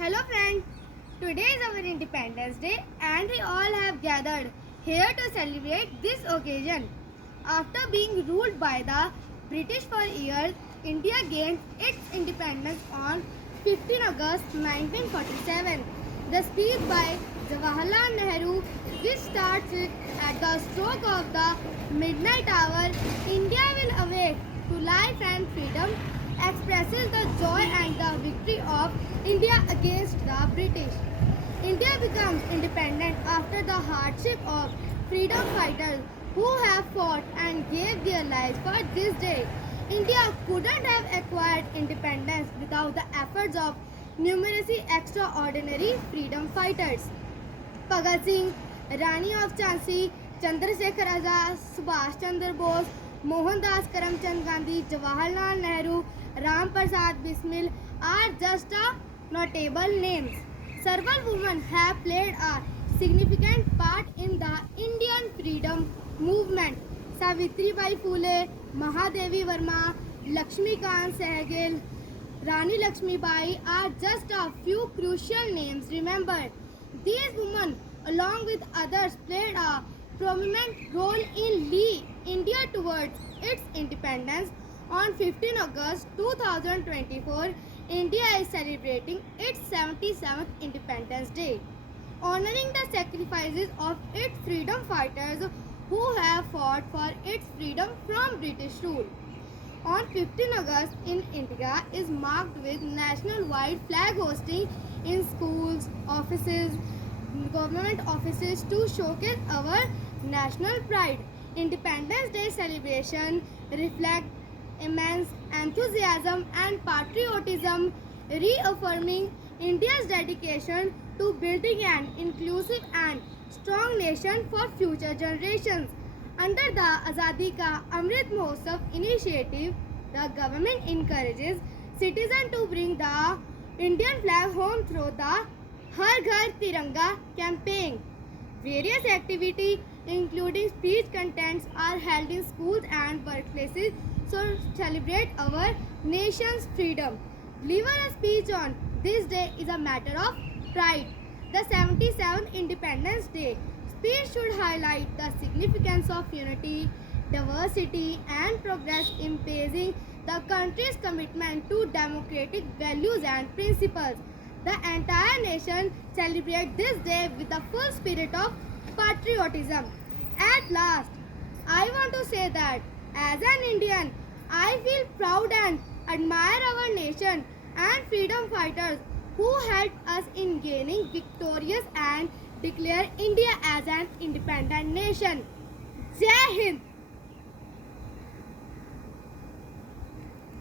Hello friends, today is our Independence Day and we all have gathered here to celebrate this occasion. After being ruled by the British for years, India gained its independence on 15 August 1947. The speech by Jawaharlal Nehru, which starts it at the stroke of the midnight hour, India will awake to life and freedom, expresses the joy and the victory of India against the British. India becomes independent after the hardship of freedom fighters who have fought and gave their lives for this day. India couldn't have acquired independence without the efforts of numerous extraordinary freedom fighters. Bhagat Singh, Rani of Jhansi, Chandrasekhar Azad, Subhash Chandra Bose, Mohandas Karamchand Gandhi, Jawaharlal Nehru, Ram Prasad Bismil are just notable names. Several women have played a significant part in the Indian freedom movement. Savitribai Phule, Mahadevi Verma, Lakshmikant Sehgal, Rani Lakshmibai are just a few crucial names remembered. These women, along with others, played a prominent role in leading India towards its independence. On 15 August 2024, India is celebrating its 77th Independence Day, honoring the sacrifices of its freedom fighters who have fought for its freedom from British rule. On 15 August in India is marked with national-wide flag hosting in schools, offices, government offices to showcase our national pride. Independence Day celebration reflect immense enthusiasm and patriotism, reaffirming India's dedication to building an inclusive and strong nation for future generations. Under the Azadi Ka Amrit Mahotsav initiative, the government encourages citizens to bring the Indian flag home through the Har Ghar Tiranga campaign. Various activities, including speech contents, are held in schools and workplaces to celebrate our nation's freedom. Deliver a speech on this day is a matter of pride. The 77th Independence Day speech should highlight the significance of unity, diversity, and progress in praising the country's commitment to democratic values and principles. The entire nation celebrates this day with the full spirit of patriotism. At last, I want to say that as an Indian, I feel proud and admire our nation and freedom fighters who helped us in gaining victorious and declare India as an independent nation. Jai Hind!